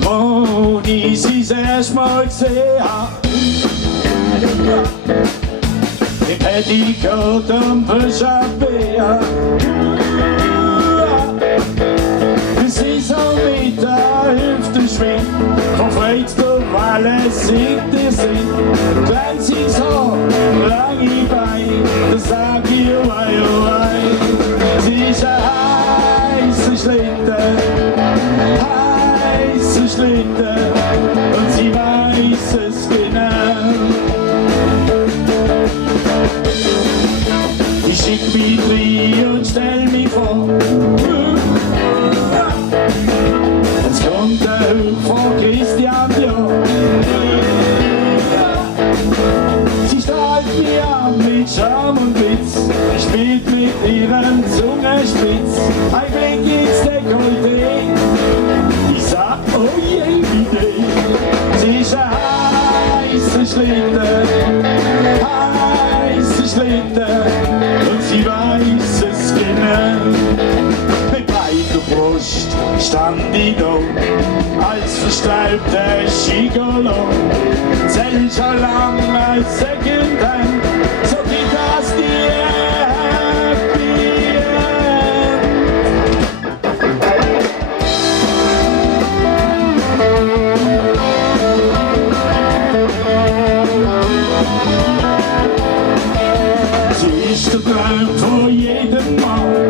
Wo ich sie das erste Mal gesehen hab, im Petticoat und Buchstabier. Sie so mit der Hüfte schwingt, von Freude durch alles singt ihr Sinn. Glänziges Haar, lange Beine, das sag ich oh wei. Sie ist ein heißer Schlitten, und sie weiß es genau. Ich schick mich rein und stell mich vor. Jetzt kommt der Hüpf von Christian Dior. Sie strahlt mich an mit Charme und Witz, spielt mit ihrem Zungenspitz. Ein Blick ins Dekolleté. Ich sag, oh je, wie geht. Sie ist ein heißer Schlitten, und sie weiß es genau. Mit breiter Brust stand ich da, als verstaubter Gigolo. Zählt schon lang als Secondhand, so geht das die Happy Sie ist der Traum von jedem Mann.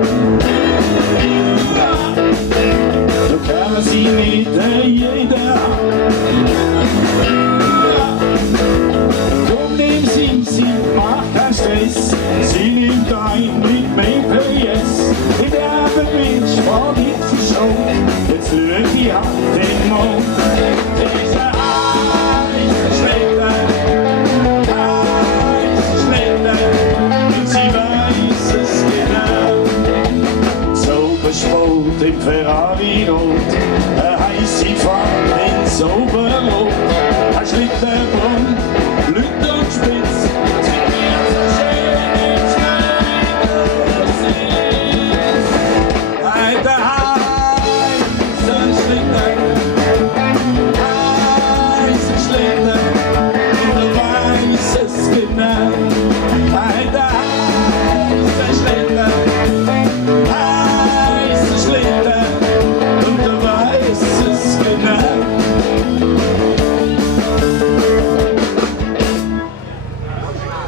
Du kannst sie nicht jeder haben. Komm, nimm sie, mach keinen Stress. Sie nimmt ein mit mehr PS. Im Erbenwitsch war nicht verschont. Jetzt lüg ich an den Mond. Sie ist ein heißer Schlitten, und sie weiß es genau. So bespot im Ferrari-Rot, eine heisse Fahrt in Sauber.